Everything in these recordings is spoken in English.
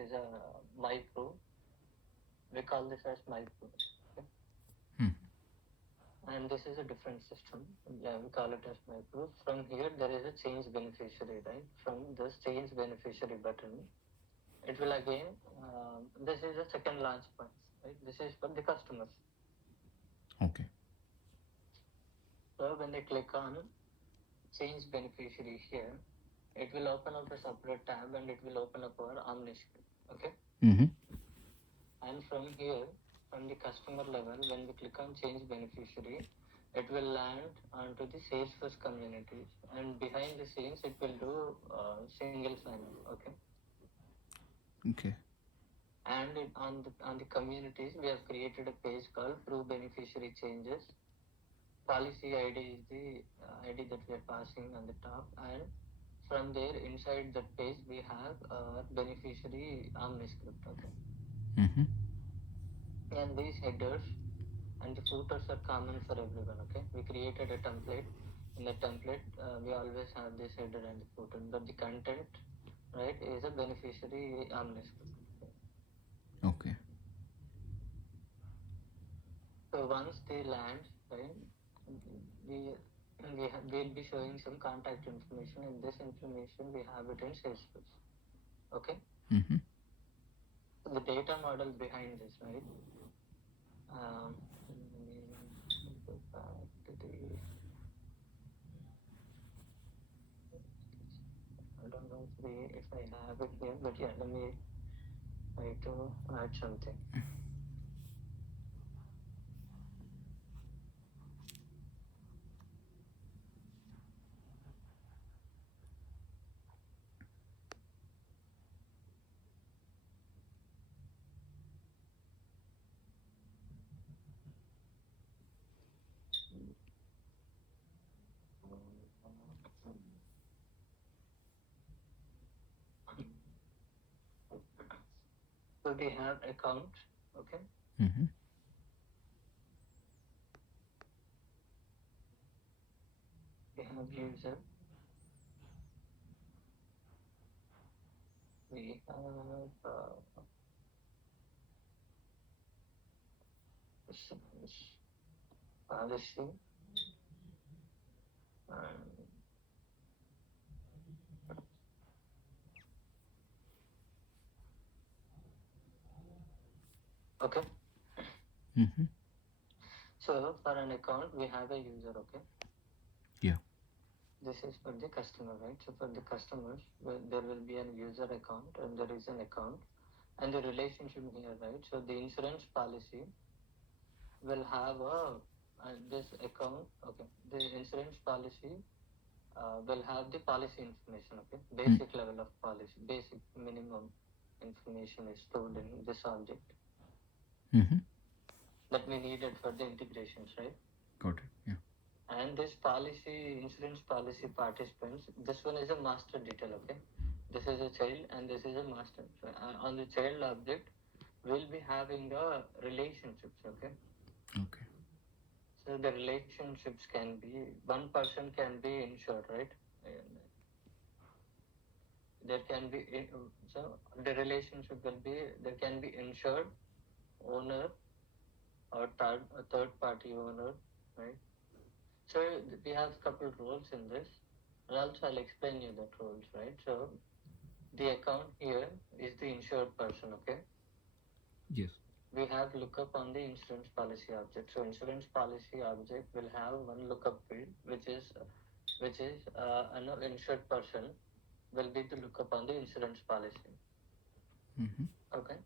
is a micro. We call this as micro. Okay? Hmm. And this is a different system. Yeah, we call it as micro. From here, there is a change beneficiary, right? From this change beneficiary button, it will again, this is a second launch point, right? This is for the customers. Okay. So when they click on change beneficiary here, it will open up a separate tab and it will open up our OmniScript. Okay. Mm-hmm. And from here, from the customer level, when we click on change beneficiary, it will land onto the Salesforce communities, and behind the scenes, it will do single sign-up. Okay. Okay. And on the communities, we have created a page called Prove Beneficiary Changes. Policy ID is the ID that we are passing on the top, and from there, inside that page, we have beneficiary OmniScript. Okay. Mm-hmm. And these headers and the footers are common for everyone. Okay, we created a template. In the template, we always have this header and the footer, but the content, right, is a beneficiary OmniScript. Okay. So once they land, right, we we'll be showing some contact information, and this information we have it in Salesforce. Okay, Mm-hmm. so the data model behind this, right? Let me go back to the. I don't know if I have it here, but yeah, let me try to add something. So we have account, okay? Mm-hmm. We have user, we have policy, and okay. Mm-hmm. So for an account, we have a user, okay? Yeah. This is for the customer, right? So for the customers, there will be a user account and there is an account and the relationship here, right? So the insurance policy will have this account, okay? The insurance policy will have the policy information, okay? Basic level of policy, basic minimum information is stored in this object Mm-hmm. that we needed for the integrations, right? Got it. Yeah. And this policy, insurance policy participants, this one is a master detail, okay? This is a child and this is a master. So, on the child object, we'll be having the relationships, okay? Okay. So the relationships can be, one person can be insured, right? And there can be, so the relationship will be, there can be insured, owner, or third party owner, right? So we have couple roles in this. And also I'll explain you that roles, right? So the account here is the insured person, okay? Yes. We have lookup on the insurance policy object. So insurance policy object will have one lookup field, which is an insured person will be the lookup on the insurance policy. Mm-hmm. Okay.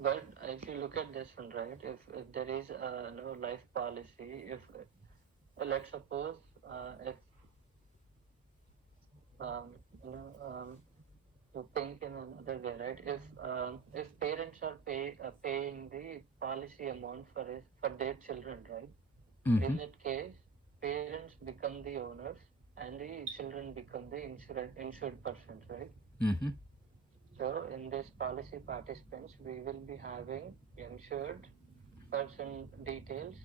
But if you look at this one, right, if there is a life policy, if let's suppose if um, you know to think in another way, right? If parents are paying the policy amount for their children, right? Mm-hmm. In that case, parents become the owners and the children become the insured persons, right? Mm-hmm. So in this policy participants, we will be having insured person details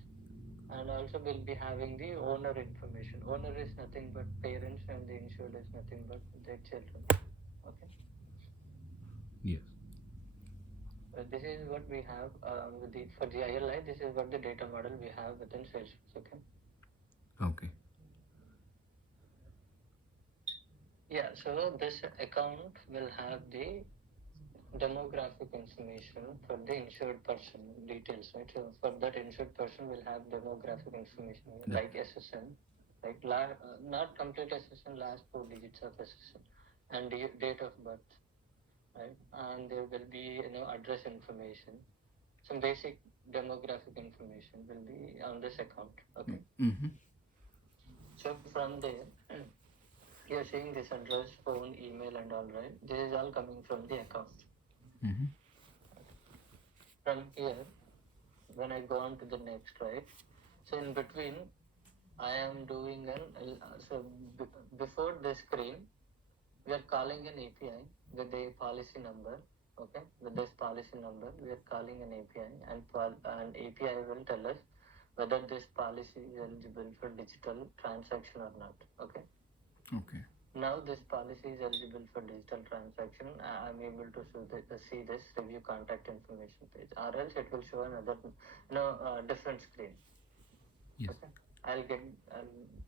and also we'll be having the owner information. Owner is nothing but parents and the insured is nothing but their children. Okay. Yes. this is what we have with for the ILI. This is what the data model we have within Salesforce. Okay. Okay. Yeah. So this account will have the demographic information for the insured person details, right? So for that insured person will have demographic information like SSN, like not complete SSN, last 4 digits of SSN, and the date of birth, right? And there will be address information, some basic demographic information will be on this account. Okay. Mm-hmm. So from there, you're seeing this address, phone, email, and all, right? This is all coming from the account. Mm-hmm. From here, when I go on to the next, right? So in between, I am doing before the screen, we are calling an API with a policy number. Okay, with this policy number, we are calling an API, and an API will tell us whether this policy is eligible for digital transaction or not. Okay. Okay. Now this policy is eligible for digital transaction. I'm able to see this review contact information page, or else it will show another, different screen. Yes. Okay, I'll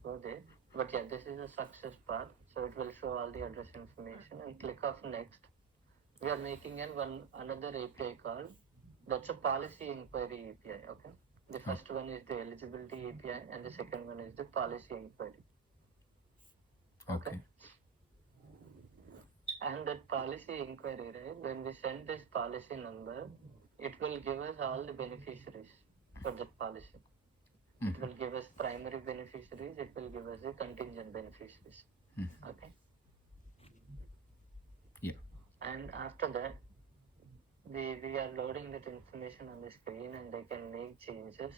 go there. But yeah, this is a success part, so it will show all the address information and click off next. We are making another API call. That's a policy inquiry API. Okay, the first one is the eligibility API, and the second one is the policy inquiry. Okay. And that policy inquiry, right? When we send this policy number, it will give us all the beneficiaries for that policy. It will give us primary beneficiaries, it will give us the contingent beneficiaries. Okay. Yeah. And after that, we are loading that information on the screen, and they can make changes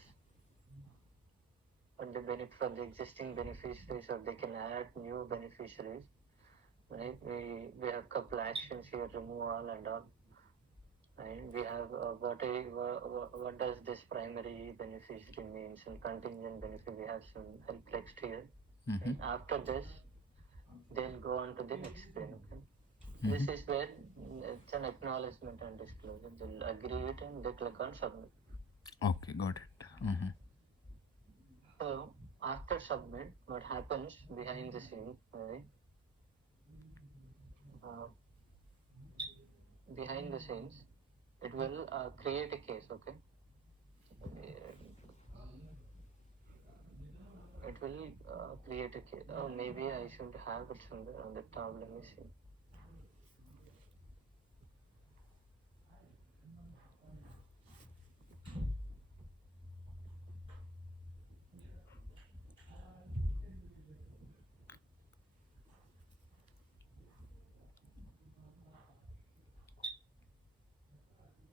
on the benefit for the existing beneficiaries, or they can add new beneficiaries. Right? We have couple actions here, remove all and all. Right? We have what does this primary beneficiary means, and contingent benefit. We have some help text here. Mm-hmm. After this, they'll go on to the next screen. Okay. Mm-hmm. This is where it's an acknowledgement and disclosure. They'll agree it and they click on submit. Okay, got it. Mm-hmm. So after submit, what happens behind the scene, right? Behind the scenes, it will create a case. Okay. It will create a case. Oh, maybe I should have it somewhere on the top. Let me see.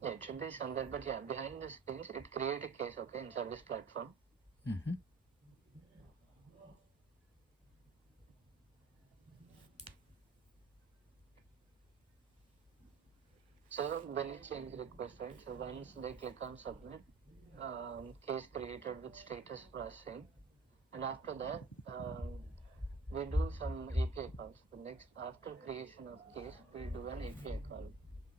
Yeah, it should be somewhere, but yeah, behind the scenes, it create a case, okay, in service platform. Mm-hmm. So when you change request, right? So once they click on submit, case created with status processing, and after that, we do some API calls. So next, after creation of case, we do an API call.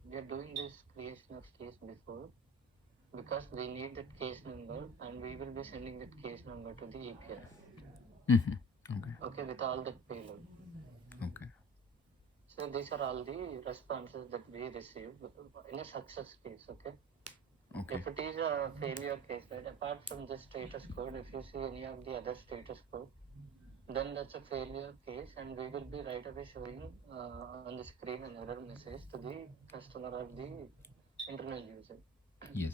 We are doing this creation of case before, because we need that case number, and we will be sending that case number to the API. Mm-hmm. Okay. Okay, with all the payload. Okay. So these are all the responses that we receive in a success case. Okay. Okay. If it is a failure case, right, apart from the status code, if you see any of the other status code, then that's a failure case, and we will be right away showing on the screen an error message to the customer or the internal user. Yes.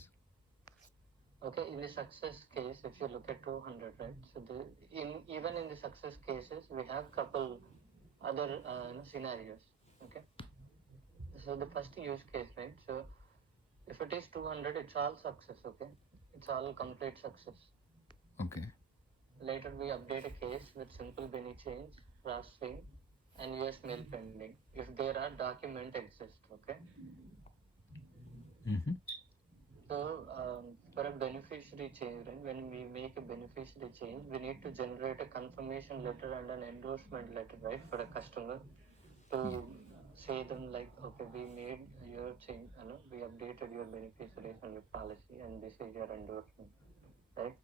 Okay, in the success case, if you look at 200, right, so even in the success cases, we have couple other scenarios. Okay, so the first use case, right, so if it is 200, it's all success. Okay, it's all complete success. Okay. Later we update a case with simple Benny change, processing, and US mail pending if there are document exist. Okay. Mm-hmm. So for a beneficiary change, right, when we make a beneficiary change, we need to generate a confirmation letter and an endorsement letter, right, for a customer to say them like, okay, we made your change, we updated your beneficiaries on your policy, and this is your endorsement, right?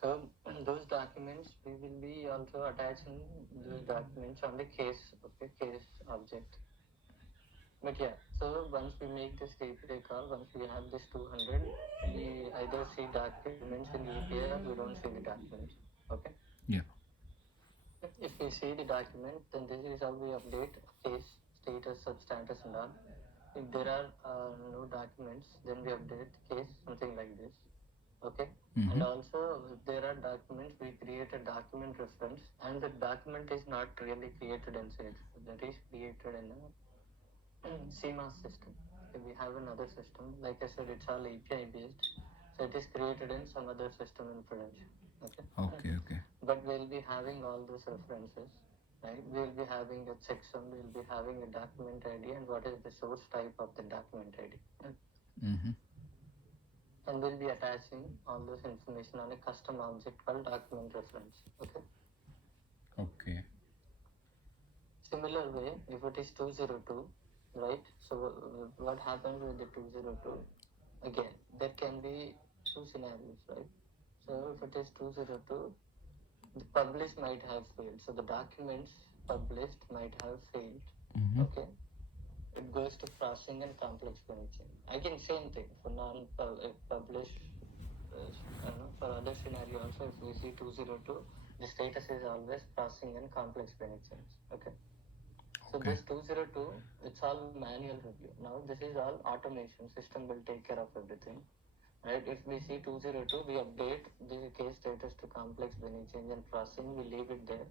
So those documents, we will be also attaching those documents on the case, case object. But yeah, so once we make this API call, once we have this 200, we either see documents in the API or we don't see the documents. Okay. Yeah. If we see the document, then this is how we update case, status, substatus, and all. If there are no documents, then we update case, something like this. Okay. And also, if there are documents, we create a document reference, and the document is not really created in Sales. That is created in a CMOS system. Okay, we have another system. Like I said, it's all API based. So it is created in some other system in production. Okay. Okay. But we'll be having all those references, right? We'll be having a checksum, we'll be having a document ID, and what is the source type of the document ID. And we'll be attaching all this information on a custom object called document reference. Okay. Similar way, if it is 202, right? So what happens with the 202? Again, there can be two scenarios, right? So if it is 202, the publish might have failed. So the documents published might have failed. Okay. It goes to processing and complex benching. Again, same thing for non-publish. For other scenario also, if we see 202, the status is always processing and complex benching. Okay. So this 202, it's all manual review. Now this is all automation. System will take care of everything. Right? If we see 202, we update the case status to complex benign change and processing. We leave it there.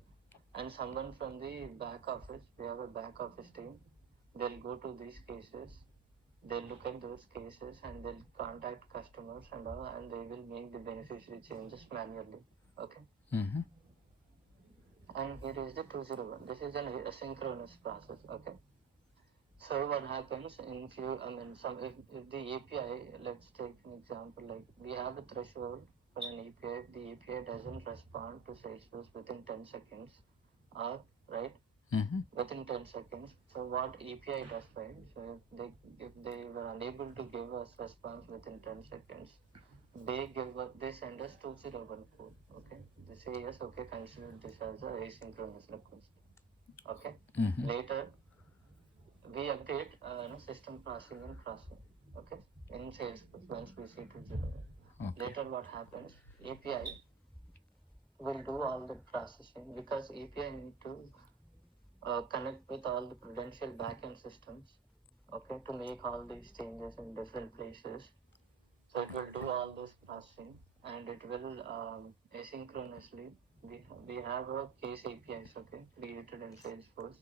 And someone from the back office, we have a back office team, they'll go to these cases, they'll look at those cases, and they'll contact customers and all, and they will make the beneficiary changes manually. Okay. And here is the 201. This is an asynchronous process. Okay. So what happens in few, if the API, let's take an example, like we have a threshold for an API. If the API doesn't respond to Salesforce within 10 seconds, or right, within 10 seconds. So what API does, right? So if they were unable to give us response within 10 seconds, they send us 201 code. Okay, they say yes, okay, consider this as a asynchronous request. Okay, later we update system processing and processing. Okay, in Salesforce once we see 201. Later what happens? API will do all the processing because API need to connect with all the Prudential backend systems, okay, to make all these changes in different places. So it will do all this processing, and it will asynchronously. We have a case APIs, okay, created in Salesforce.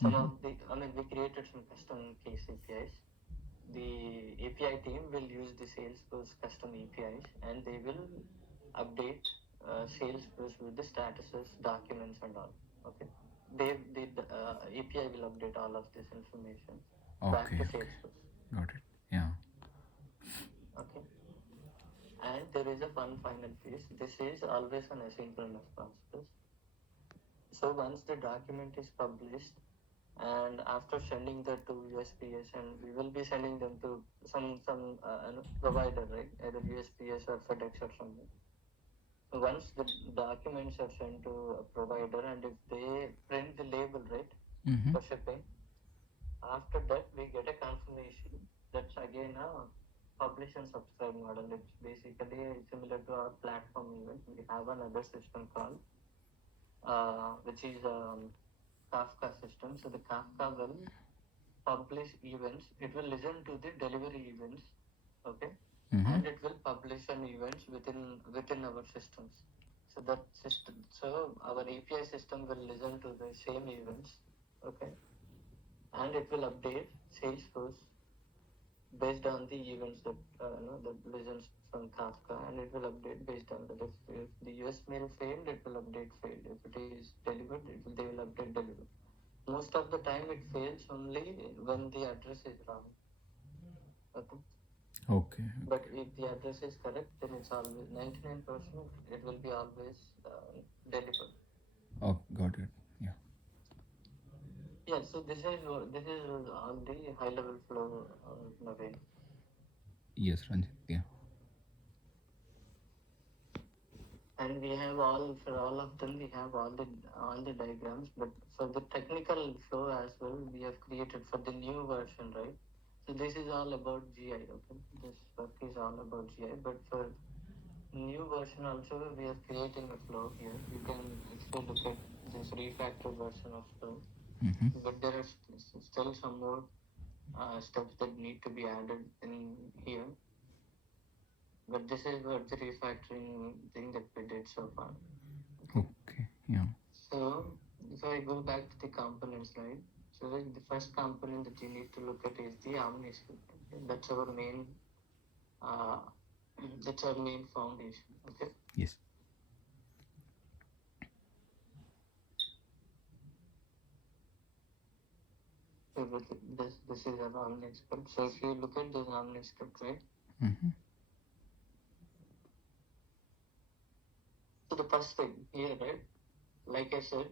Some of the, we created some custom case APIs. The API team will use the Salesforce custom APIs, and they will update Salesforce with the statuses, documents, and all. Okay. The API will update all of this information back to Salesforce. Got it. Yeah. Okay. And there is a one final piece. This is always an asynchronous process. So once the document is published, and after sending that to USPS, and we will be sending them to some provider, right? Either USPS or FedEx or something. Once the documents are sent to a provider, and if they print the label, right, for shipping, after that we get a confirmation. That's again a publish and subscribe model. It's basically similar to our platform event. We have another system called which is Kafka system. So the Kafka will publish events. It will listen to the delivery events, okay, and it will publish an events within our systems. So that system, so our API system will listen to the same events, okay, and it will update Salesforce based on the events that that listens from Kafka, and it will update based on that. If the US mail failed, it will update failed. If it is delivered, they will update delivered. Most of the time, it fails only when the address is wrong. Okay. But if the address is correct, then it's always 99%. It will be always delivered. Oh, got it. Yeah. Yeah, so this is all the high level flow, Naveen. Yes, Ranjit. Yeah. And we have all, for all of them, we have all the diagrams. But for the technical flow as well, we have created for the new version, right? So this is all about GI. Okay, this work is all about GI. But for new version also, we are creating a flow here. You can actually look at this refactored version of flow. Mm-hmm. But there are still some more steps that need to be added in here. But this is what the refactoring thing that we did so far. Okay. Okay. Yeah. So if I go back to the components, right? So the first component that you need to look at is the Omni script. Okay? Uh, that's our main foundation. Okay. Yes. So this is our Omni script. So if you look at this Omni script, right? Mm-hmm. So the first thing here, right? Like I said,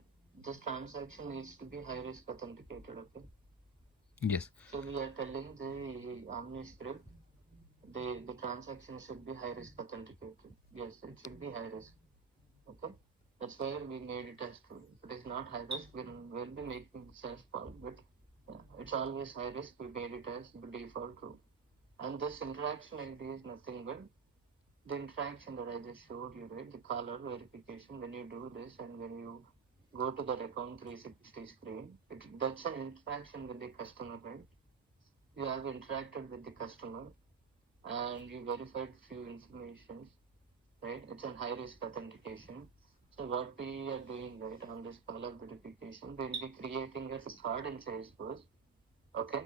this transaction needs to be high risk authenticated. Okay. Yes. So we are telling the Omni script the transaction should be high risk authenticated. Yes, it should be high risk. Okay, that's why we made it as true. If it is not high risk, we'll be making sense false. But it's always high risk. We made it as the default true. And this interaction ID is nothing but the interaction that I just showed you, right? The caller verification. When you do this and when you go to the account 360 screen, that's an interaction with the customer, right? You have interacted with the customer and you verified few informations, right? It's a high risk authentication. So what we are doing, right, on this caller verification, we'll be creating a card in Salesforce, okay?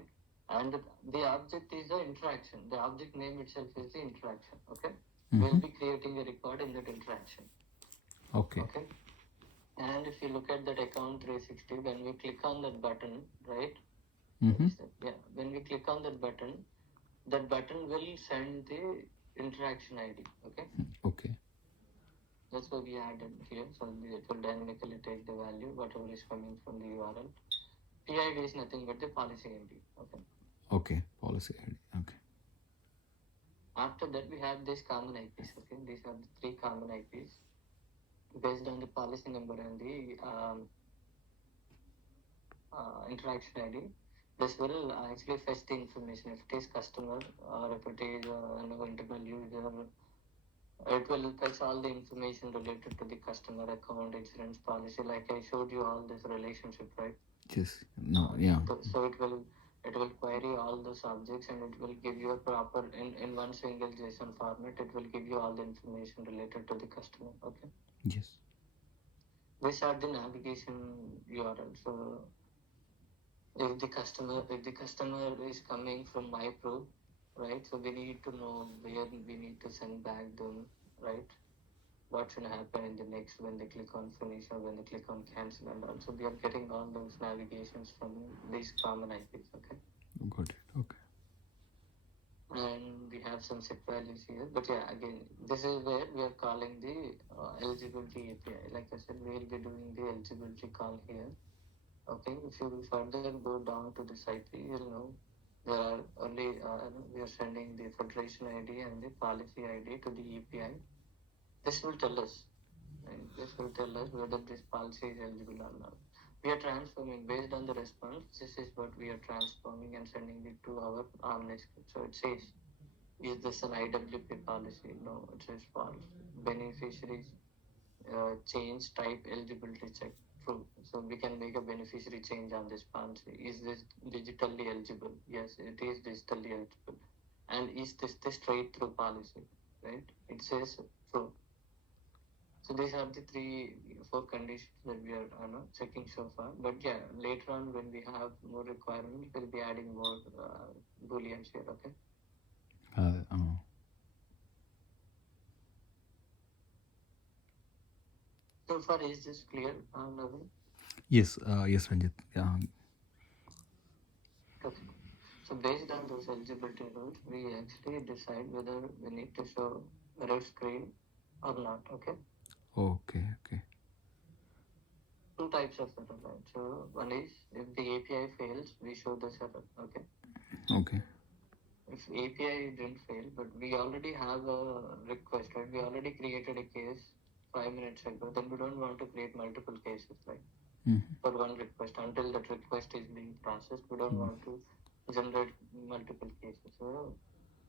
And the object is the interaction. The object name itself is the interaction, okay? We'll Mm-hmm. be creating a record in that interaction, Okay. okay? And if you look at that account 360, when we click on that button, right? What Mm-hmm. is that? Yeah, when we click on that button will send the interaction ID, okay? Okay. That's why we added here. So it will dynamically take the value, whatever is coming from the URL. PID is nothing but the policy ID. Okay. Okay. Policy ID. Okay. After that, we have these common IPs. Okay. These are the three common IPs based on the policy number and the interaction ID. This will actually fetch the information if it is customer or if it is internal user. It will fetch all the information related to the customer account, insurance policy. Like I showed you all this relationship, right? Yes. No. Yeah. So it will query all those objects and it will give you a proper in one single JSON format. It will give you all the information related to the customer. Okay. Yes. These are the navigation URL. So if the customer is coming from my pro, right? So we need to know where we need to send back them, right? What should happen in the next when they click on finish or when they click on cancel and also we are getting all those navigations from these common IPs, okay? Got it. Okay. And we have some set values here, but yeah, again, this is where we are calling the eligibility API. Like I said, we will be doing the eligibility call here. Okay, if you further go down to this IP, you'll know there are only we are sending the federation ID and the policy ID to the API. This will tell us, and this will tell us whether this policy is eligible or not. We are transforming based on the response. This is what we are transforming and sending it to our Omni script. So it says, is this an IWP policy? No, it says false. Beneficiaries change type eligibility check. True. So we can make a beneficiary change on this policy. Is this digitally eligible? Yes, it is digitally eligible. And is this the straight through policy? Right? It says true. So these are the four conditions that we are checking so far. But yeah, later on when we have more requirements, we'll be adding more booleans here. Okay. Oh. So far, is this clear, Navin? Yes. Yes, Ranjit. Yeah. Okay. So based on those eligibility rules, we actually decide whether we need to show red screen or not. Okay. Okay. Okay. two types of error, right? So one is if the API fails, we show this error. Okay. Okay. If API didn't fail, but we already have a request, right? We already created a case 5 minutes ago. Then we don't want to create multiple cases, right? Mm-hmm. For one request until that request is being processed. We don't want to generate multiple cases. So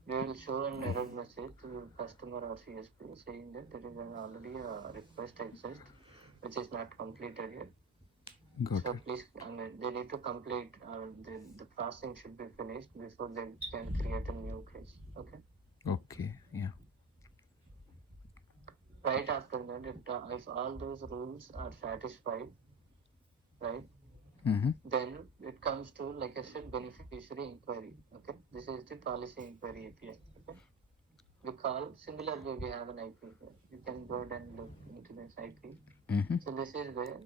we will show an error message to customer or CSP saying that there is already a request exist which is not completed yet. Got So it. please, I mean, they need to complete, the processing should be finished before they can create a new case. Okay. Okay. Yeah. Right after that, if all those rules are satisfied, right, Mm-hmm. then it comes to, like I said, beneficiary inquiry. Okay. This is the policy inquiry API. Okay. We call similar way we have an IP here. You can go ahead and look into this IP. Mm-hmm. So this is where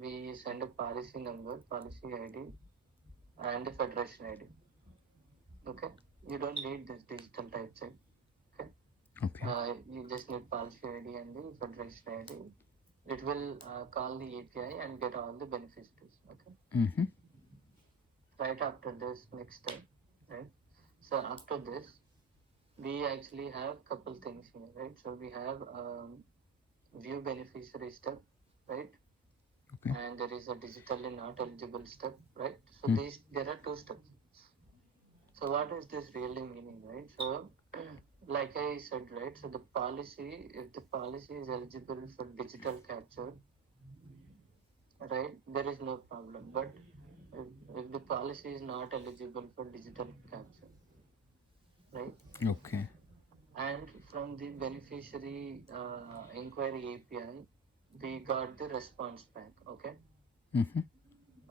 we send a policy number, policy ID, and a federation ID. Okay. You don't need this digital type check. Okay. Okay. You just need policy ID and the federation ID. It will call the API and get all the beneficiaries. Okay. Mm-hmm. Right after this, next step. Right. So after this, we actually have couple things here. Right. So we have view beneficiary step. Right. Okay. And there is a digitally not eligible step. Right. So Mm. there are two steps. So what is this really meaning, right? So, like I said, right? So the policy, if the policy is eligible for digital capture, right, there is no problem. But if the policy is not eligible for digital capture, right? Okay. And from the beneficiary inquiry API, we got the response back. Okay. Mm-hmm.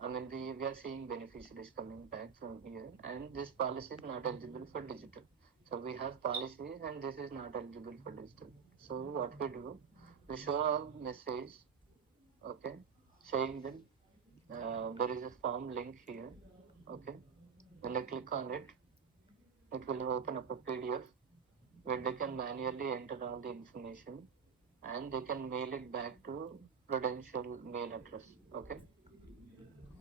I mean, we are seeing beneficiaries coming back from here, and this policy is not eligible for digital. So we have policies, and this is not eligible for digital. So what we do, we show a message, okay, saying that there is a form link here, okay. When I click on it, it will open up a PDF where they can manually enter all the information, and they can mail it back to Prudential mail address, okay.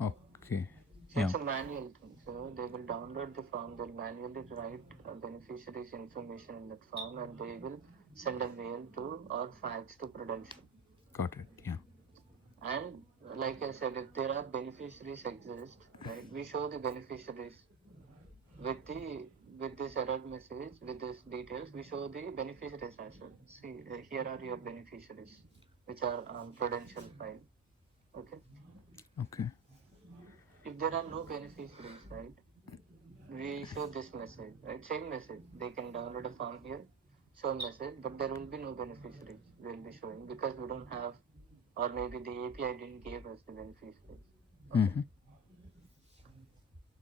Okay. So Yeah. it's a manual thing. So they will download the form, they'll manually write beneficiaries information in that form, and they will send a mail to or fax to Prudential. Got it. Yeah. And like I said, if there are beneficiaries exist, right, we show the beneficiaries with the with this error message, with this details, we show the beneficiaries as well. See, here are your beneficiaries, which are on Prudential file. Okay. Okay. If there are no beneficiaries, right, we show this message, right? Same message. They can download a form here, show message, but there will be no beneficiaries we'll be showing because we don't have, or maybe the API didn't give us the beneficiaries. Okay. Mm-hmm.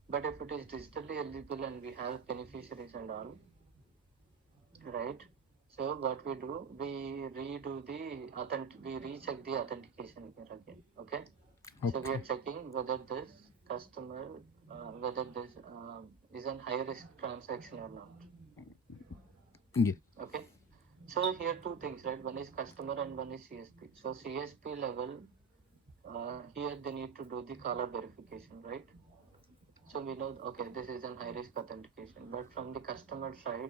But if it is digitally eligible and we have beneficiaries and all, right? So what we do, we recheck the authentication here again. Okay. So we Okay. are checking whether this customer, whether this is an high risk transaction or not. Yeah. Okay. So here two things, right? One is customer and one is CSP. So CSP level, here they need to do the caller verification, right? So we know, okay, this is an high risk authentication. But from the customer side,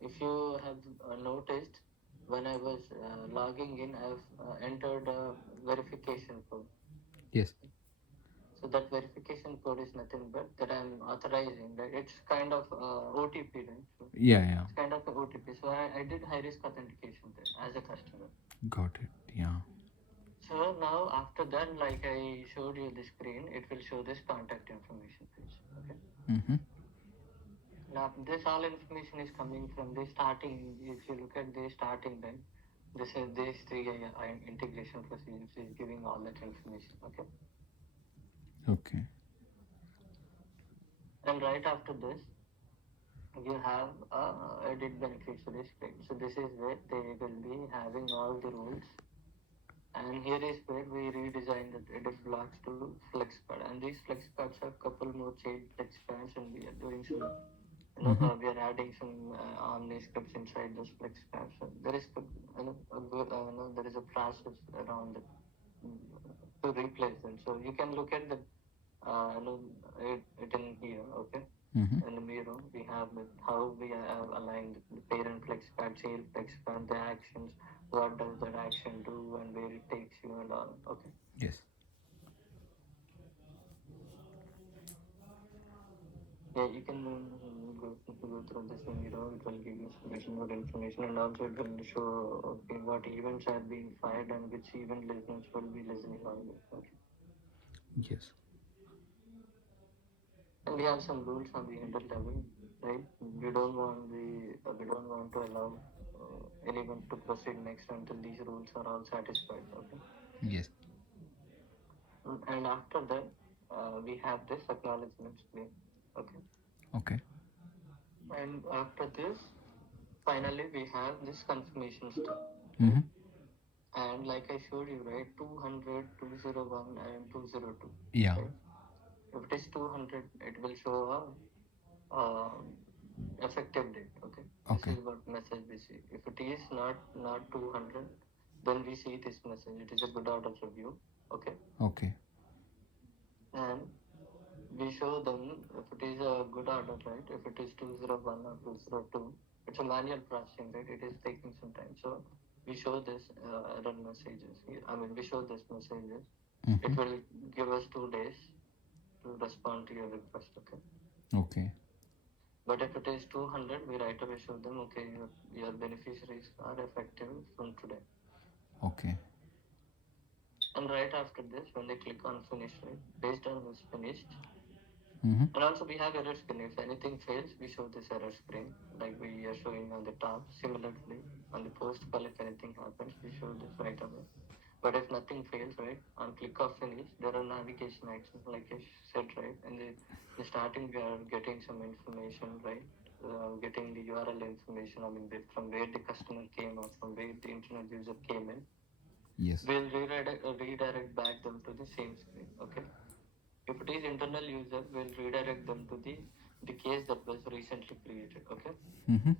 if you have noticed, when I was logging in, I've entered a verification code. Yes. So that verification code is nothing but that I'm authorizing, right? It's kind of OTP, right? So Yeah. Yeah. it's kind of a OTP. So I did high risk authentication there as a customer. Got it. Yeah. So now after that, like I showed you the screen, it will show this contact information page. Okay. Mm-hmm. Now this all information is coming from the starting. If you look at the starting, then this is these three integration procedures is giving all that information. Okay. Okay. And right after this, you have edit beneficiary screen. So this is where they will be having all the rules. And here is where we redesign the edit blocks to FlexPad. And these FlexPads have couple more chain FlexPads, and we are doing some, Mm-hmm. we are adding some Omni scripts inside those FlexPads. So there is, there is a process around it. to replace them. So you can look at the it in here, okay? Mm-hmm. In the mirror, we have how we have aligned the parent flex pad, child flex pad, the actions, what does that action do, and where it takes you, and all. Okay. Yes. Yeah, you can go through this in mirror. It will give you some more information, and also it will show okay, what events are being fired and which event listeners will be listening on this. Okay. Yes. And we have some rules on the handle level, right? We don't want to allow anyone to proceed next until these rules are all satisfied. Okay. Yes. And after that, we have this acknowledgement screen. Okay. Okay. And after this, finally we have this confirmation step. Mm-hmm. Right? And like I showed you, right, 200, 201, and 202. Yeah. Right? If it is 200, it will show a effective date. Okay. This Okay. is what message we see. If it is not 200, then we see this message. It is a good order review. Okay. Okay. And we show them if it is a good order, right? If it is 201 or 202, it's a manual processing, right? It is taking some time. So we show this error messages. We show this messages. Mm-hmm. It will give us 2 days to respond to your request, okay? Okay. But if it is 200, we right away show them, okay, your beneficiaries are effective from today. Okay. And right after this, when they click on finish, right, based on who's finished, Mm-hmm. and also we have error screen. If anything fails, we show this error screen like we are showing on the top. Similarly, on the post call, if anything happens, we show this right away. But if nothing fails, right, on click of finish, there are navigation actions like I said, right? In the starting, we are getting some information, right? Getting the URL information. From where the customer came or from where the internet user came in. Yes. We'll redirect back them to the same screen. Okay. If it is internal user, we'll redirect them to the case that was recently created. Okay. Mm-hmm.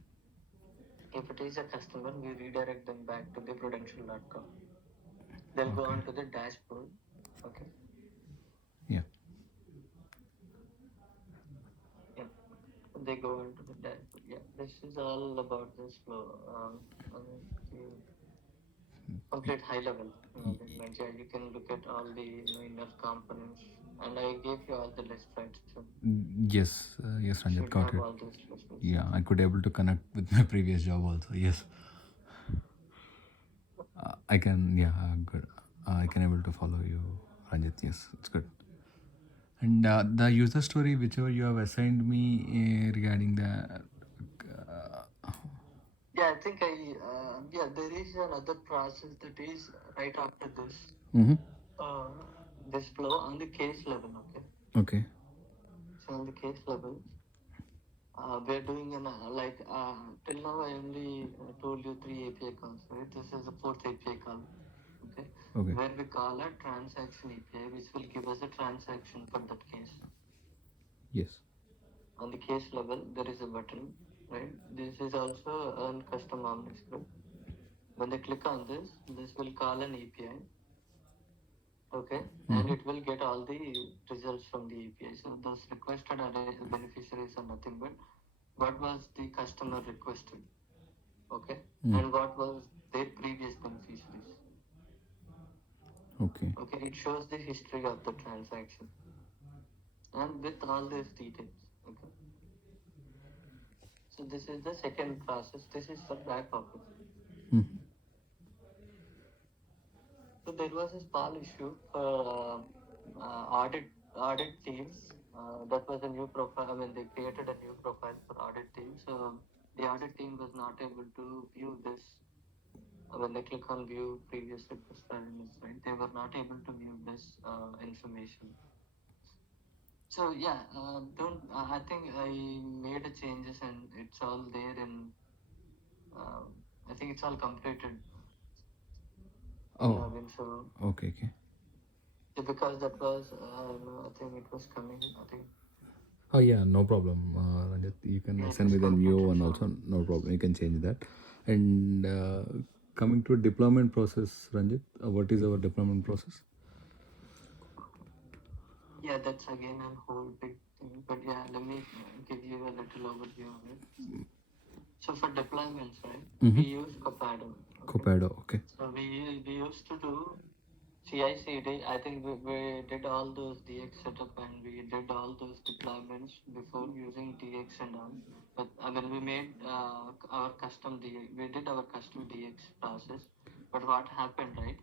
If it is a customer, we redirect them back to the prudential.com. They'll go Okay. on to the dashboard. Okay. Yeah. Yeah. They go into the dashboard. Yeah. This is all about this flow. The complete high level. Yeah, you can look at all the inner components, and I gave you all the list, right? So Yes. Yes, you Ranjit, should got have it. all those lists. Yeah, I could able to connect with my previous job also. Yes. I can. Yeah. Good. I can able to follow you, Ranjit. Yes, it's good. And the user story, whichever you have assigned me regarding the. Yeah, I think there is another process that is right after this. Mm-hmm. Uh, this flow on the case level, okay? Okay. So on the case level, we're doing till now I only told you 3 API calls, right? This is the fourth API call, okay? Okay. Where we call a transaction API, which will give us a transaction for that case. Yes. On the case level, there is a button, right? This is also a custom Omni script. When they click on this, this will call an API, okay, and it will get all the results from the API. So those requested beneficiaries are nothing but what was the customer requested, okay, and what was their previous beneficiaries. Okay. Okay, it shows the history of the transaction and with all these details. Okay, so this is the second process. This is for back office. So there was a small issue for audit team. That was a new profile. They created a new profile for audit team. So the audit team was not able to view this. When they click on view previous request parameters, right? They were not able to view this information. So yeah, don't. I think I made a changes and it's all there in. I think it's all completed. Oh. So Okay. Okay. because that was, I think it was coming. I think Oh yeah, no problem. Ranjit, you can yeah, it send was me the new completed. one So also. No problem. You can change that. And coming to deployment process, Ranjit, what is our deployment process? Yeah, that's again a whole big thing. But yeah, let me give you a little overview of it. So for deployments, right, we use Copado. Okay? Copado, okay. So we used to do CI/CD. I think we did all those DX setup and we did all those deployments before using DX and all. But I mean, we made our custom DX. We did our custom DX process. But what happened, right?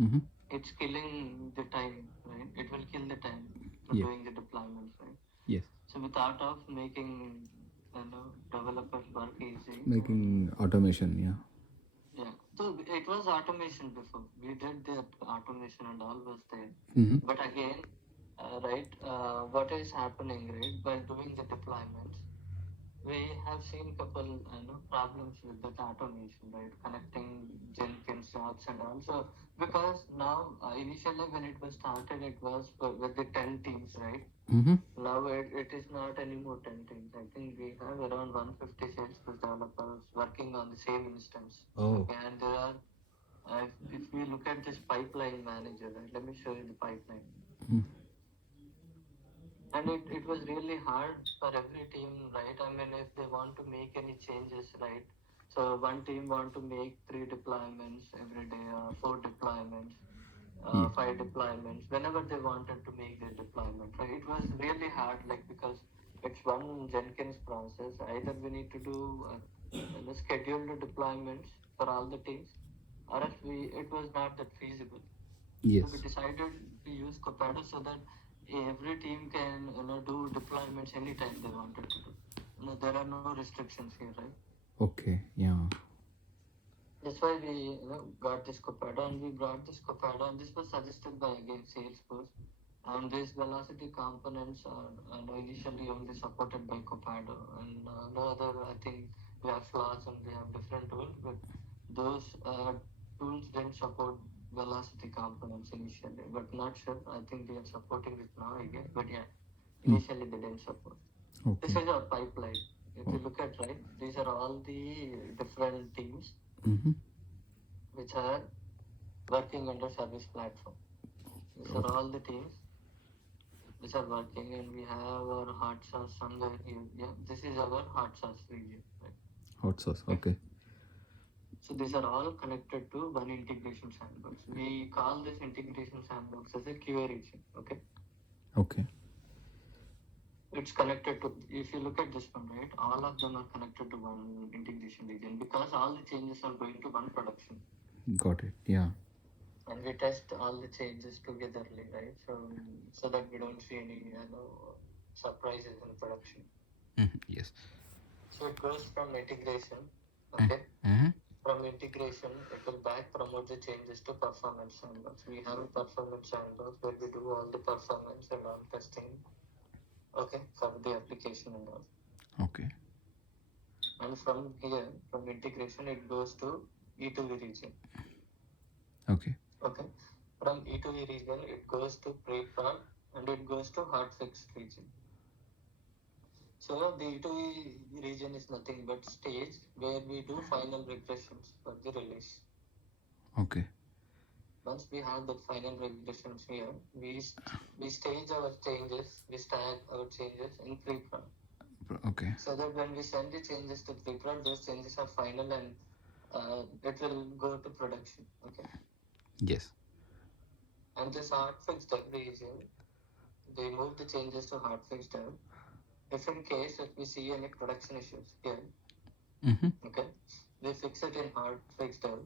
Mm-hmm. It's killing the time, right? It will kill the time for Yeah. doing the deployments, right? Yes. So we thought of making, developers work easy. Making automation, yeah. Yeah. So it was automation before. We did the automation and all was there. Mm-hmm. But again, what is happening, right? While doing the deployments, we have seen couple problems with that automation, right? Connecting Jenkins jobs and all. So because now initially when it was started, it was with the 10 teams, right? Mm-hmm. Now it is not anymore 10 teams. I think we have around 150 Salesforce developers working on the same instance. Oh. Okay, and there are if we look at this pipeline manager, right? Let me show you the pipeline. Mm. And it was really hard for every team, right? I mean, if they want to make any changes, right? So one team want to make 3 deployments every day, 4 deployments, Yeah. 5 deployments, whenever they wanted to make their deployment, right? It was really hard, like because it's one Jenkins process. Either we need to do scheduled deployments for all the teams, or else it was not that feasible. Yes. So we decided to use Copado so that every team can do deployments anytime they wanted to do. There are no restrictions here, right? Okay. Yeah. That's why we got this Copado and we brought this Copado and this was suggested by again Salesforce. And these velocity components are initially only supported by Copado and no other. I think we have flaws and we have different tools, but those tools didn't support velocity components initially. But not sure. I think they are supporting it now again. But yeah, initially they didn't support. This Okay. is our pipeline. If you look at right, these are all the different teams Mm-hmm. which are working under service platform. These are all the teams which are working, and we have our hot sauce somewhere here. Yeah, this is our hot sauce region. Right? Hot sauce. Okay. So these are all connected to one integration sandbox. We call this integration sandbox as a QA region. Okay. Okay. It's connected to, if you look at this one, right, all of them are connected to one integration region because all the changes are going to one production. Got it. Yeah. And we test all the changes togetherly, right? So that we don't see any surprises in production. Yes. So it goes from integration, okay? Mm-hmm. From integration, it will back promote the changes to performance sandbox. We have a performance sandbox where we do all the performance and all testing, okay, for the application and all. Okay. And from here, from integration, it goes to E2E region. Okay. Okay. From E2E region, it goes to pre-prod and it goes to hotfix region. So the E2E region is nothing but stage where we do final regressions for the release. Okay. Once we have the final regressions here, we stage our changes, we stack our changes in pre-prod. Okay. So that when we send the changes to pre-prod, those changes are final and it will go to production. Okay. Yes. And this hotfix dev region, they move the changes to hotfix dev. If in case if we see any production issues here, Mm-hmm. okay, we fix it in hotfix dev.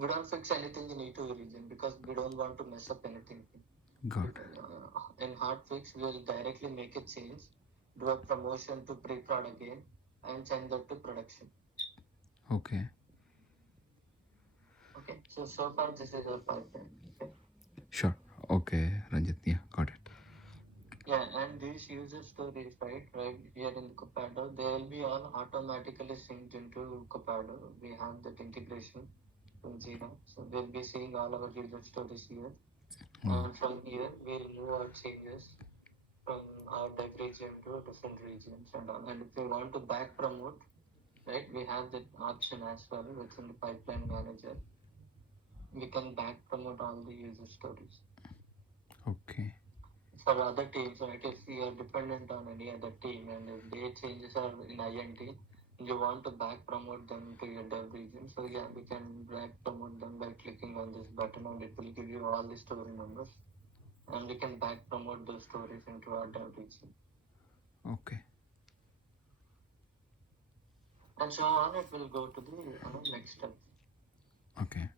We don't fix anything in E2 region because we don't want to mess up anything. Got it. In hotfix, we'll directly make a change, do a promotion to pre-prod again, and send that to production. Okay. Okay, so far this is our pipeline. Okay. Sure. Okay, Ranjit. Yeah, got it. Yeah, and these user stories, right here in Copado, they will be all automatically synced into Copado. We have that integration from Jira, so we'll be seeing all our user stories here. And from here, we'll move our changes from our dev region to different regions and all. And if we want to back promote, right? We have that option as well within the pipeline manager. We can back promote all the user stories. Okay. For other teams, right? If you are dependent on any other team and if their changes are in INT, you want to back promote them to your dev region. So yeah, we can back promote them by clicking on this button and it will give you all the story numbers. And we can back promote those stories into our dev region. Okay. And so on, it will go to the next step. Okay.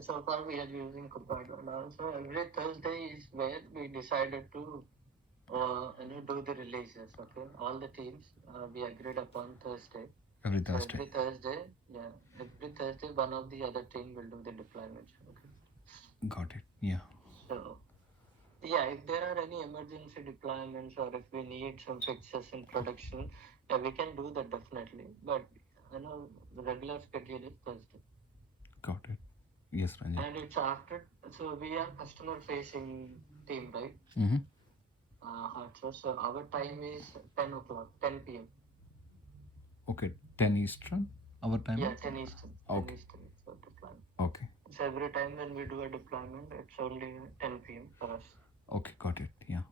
So far, we are using Copilot, and also every Thursday is where we decided to do the releases. Okay, all the teams we agreed upon Thursday. Every So Thursday. every Thursday, every Thursday, one of the other team will do the deployment. Okay. Got it. Yeah. So yeah, if there are any emergency deployments or if we need some fixes in production, yeah, we can do that definitely. But the regular schedule is Thursday. Got it. Yes, Ranjit. And it's after, so we are customer facing team, right? Mm-hmm. So our time is 10 o'clock, 10 p.m. Okay. 10 Eastern, our time? Yeah, 10 Eastern. 10 Okay. Eastern for deployment. Okay. So every time when we do a deployment, it's only 10 p.m. for us. Okay. Got it. Yeah.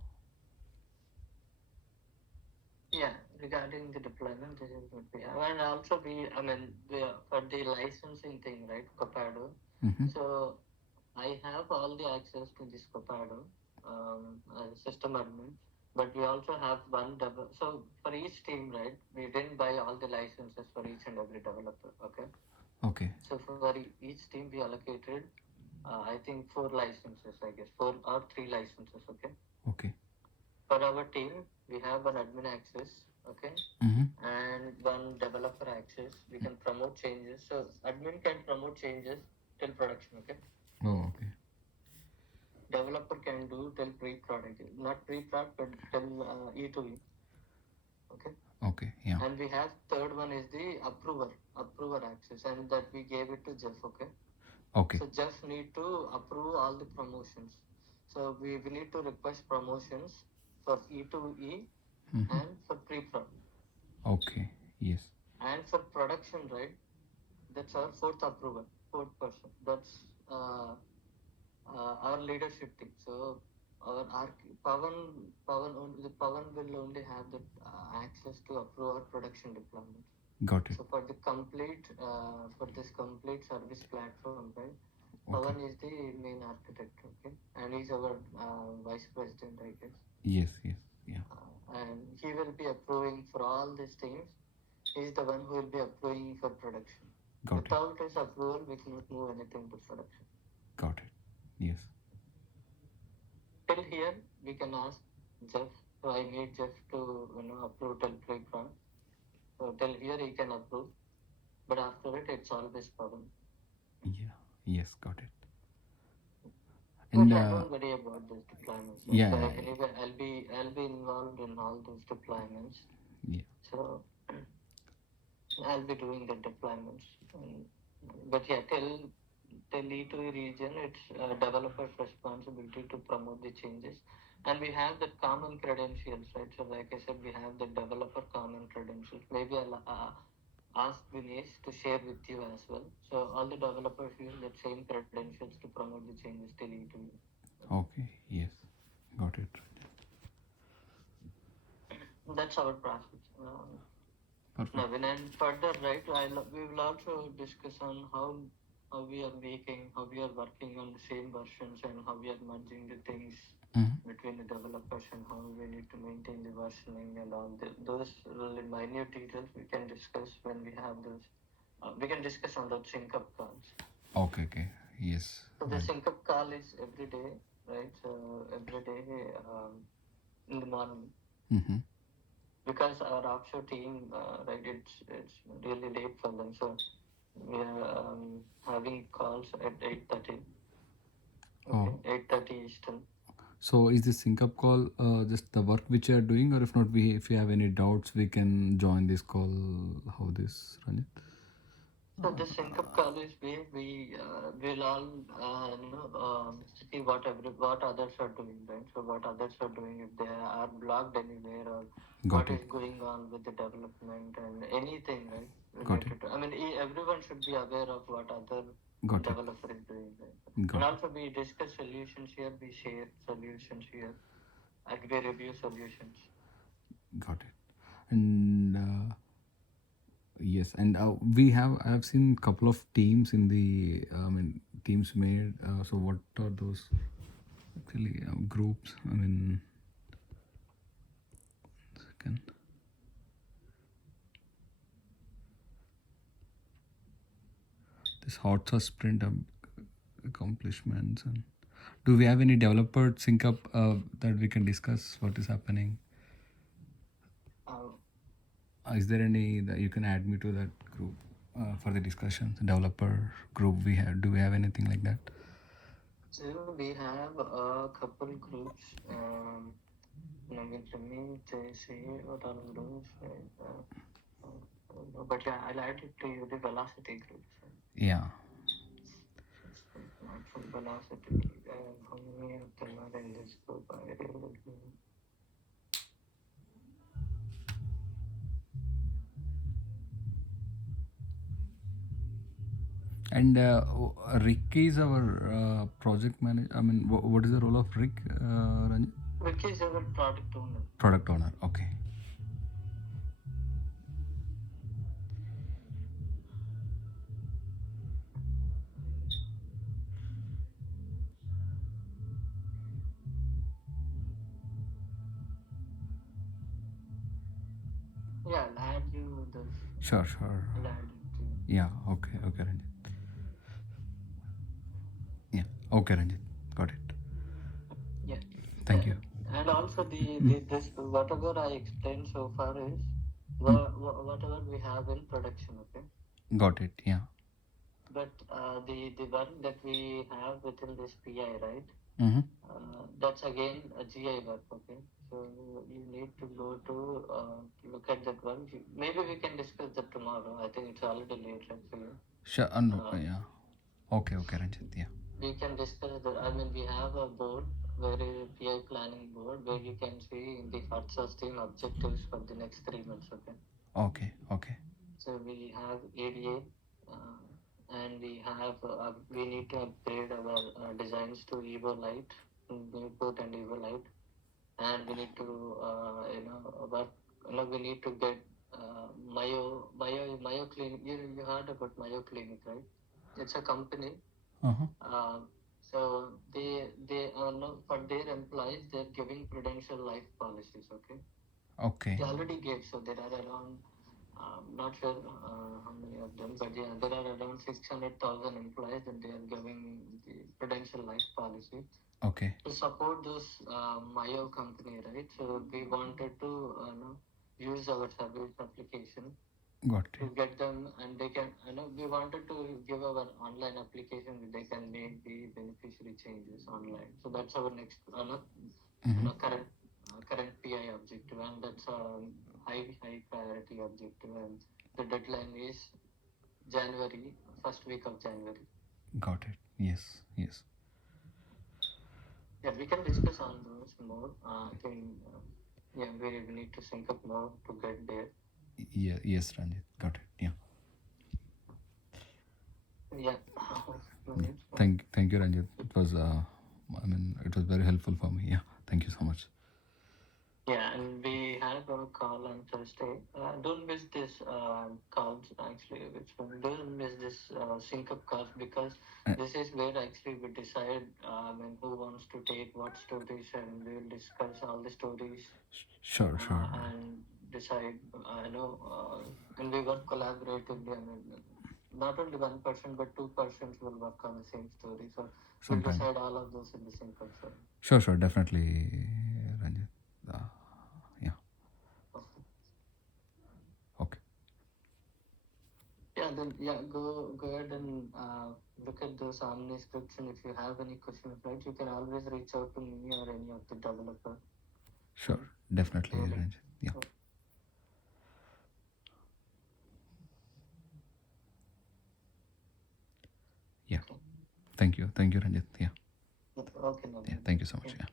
Yeah, regarding the deployment, this is what we have. And also for the licensing thing, right, Copado. Mm-hmm. So I have all the access to this Copado as system admin, but we also have one developer. So for each team, right, we didn't buy all the licenses for each and every developer, okay? Okay. So for each team, we allocated, I think, 4 licenses, I guess, 4 or 3 licenses, okay? Okay. For our team, we have one admin access, okay, Mm-hmm. and one developer access. We can promote changes. So admin can promote changes till production, okay. Oh, okay. Developer can do till pre-product, not pre-prod, but till E2E, okay. Okay. Yeah. And we have third one is the approver access, and that we gave it to Jeff, okay. Okay. So Jeff need to approve all the promotions. So we need to request promotions for E2E Mm-hmm. and for pre-prod. Okay. Yes. And for production, right, that's our fourth approval, fourth person. That's our leadership team. So our Pawan will only have the access to approve our production deployment. Got it. So for this complete service platform, right, Okay. Pawan is the main architect, okay, and he's our vice president, I guess. Yes. Yes. Yeah. And he will be approving for all these things. He's the one who will be approving for production. Got it. Without his approval, we cannot move anything to production. Got it. Yes. Till here, we can ask Jeff. So I need Jeff to approve till pre-prod. So till here he can approve, but after it, it's always problem. Yeah. Yes. Got it. But And don't worry about those deployments. yeah. So anyway, I'll be involved in all those deployments. Yeah. So I'll be doing the deployments. But yeah, till E2 region, it's developer's responsibility to promote the changes. And we have the common credentials, right? So like I said, we have the developer common credentials. Maybe I'll ask Dinesh to share with you as well. So all the developers use the same credentials to promote the changes till E2. Okay. Yes. Got it. That's our process. Perfect. Navin, and further, right, we will also discuss on how we are making, how we are working on the same versions and how we are merging the things between the developers and how we need to maintain the versioning and all those really minute details we can discuss when we have those. We can discuss on those sync up calls. Okay. Okay. Yes. So the sync up call is every day, right? So every day in the morning. Mm-hmm. Because our offshore team, right, it's really late for them, so we are having calls at 8:30. Okay, 8:30 Eastern. So is this sync up call just the work which you are doing, or if not, if you have any doubts, we can join this call? How this, Ranjit? So the sync up call is where we will all see what others are doing, right? So what others are doing, if they are blocked anywhere, or Got what it. is going on with the development and anything, right? Got it. Related to, I mean, everyone should be aware of what other Got it. developer is doing, right? And Got it. also we discuss solutions here, we share solutions here, and we review solutions. Got it. And yes, and I have seen couple of teams in the teams made. So what are those actually groups? I mean, second. This hot sauce sprint accomplishments, and do we have any developer sync up that we can discuss what is happening? Um, Is there any that you can add me to that group for the discussions? Developer group we have. Do we have anything like that? so we have a couple groups. Let me see what I'll do. But yeah, I'll add it to you, the velocity groups. Yeah. From velocity, how many of them are in this group? And Rick is our project manager. I mean, what is the role of Rick? Ranjit? Rick is our product owner. Product owner. Okay. Yeah, I'll add you this. Sure. Sure. I'll add it to you. Yeah. Okay. Okay, Ranjit. Yeah. Okay, Ranjit. Got it. Yeah. Thank you. And also the this whatever I explained so far is whatever we have in production, okay? Got it. Yeah. But the work that we have within this PI, right? Mm-hmm. That's again a GI work, okay? So you need to go to look at that one. Maybe we can discuss that tomorrow. I think it's already late, right, for you? Sure. No. Yeah. Okay. Okay, Ranjit. Yeah. We can discuss that. I mean, we have a board, very PI planning board, where you can see the hot sauce team objectives for the next 3 months, okay? Okay. Okay. So we have ADA, and we need to upgrade our designs to Evo Light, Newport and Evo Light, and we need to we need to get Mayo Clinic. You heard about Mayo Clinic, right? It's a company. Uh-huh. So they for their employees they're giving prudential life policies. Okay. Okay. They already gave. So there are around not sure how many of them, but yeah, there are around 600,000 employees and they are giving the prudential life policy. Okay. To support those Mayo company, right? So we wanted to use our service application Got to it. get them, and they can. We wanted to give our online application where they can make the beneficiary changes online. So that's our next Mm-hmm. current PI objective, and that's a high priority objective, and the deadline is January, first week of January. Got it. Yes. Yes. Yeah, we can discuss on those more. I think we need to sync up more to get there. Yeah. Yes, Ranjit. Got it. Yeah. Yeah. Thank you, Ranjit. It was it was very helpful for me. Yeah. Thank you so much. Yeah, and we have a call on Thursday. Don't miss this calls actually. Don't miss this sync up calls, because this is where actually we decide who wants to take what stories, and we will discuss all the stories. Sure. Sure. And decide. And we work collaboratively. I mean, not only one person but two persons will work on the same story. So we'll Sometime. decide all of those in the sync up. Sure. Sure. Definitely, Ranjit. Yeah. Okay. Yeah, then go ahead and look at those Omni scripts, and if you have any questions, right, you can always reach out to me or any of the developer. Sure. Definitely, Okay. Ranjit. Yeah. Thank you, Ranjit. Yeah, Okay, no. thank you so much. Yeah.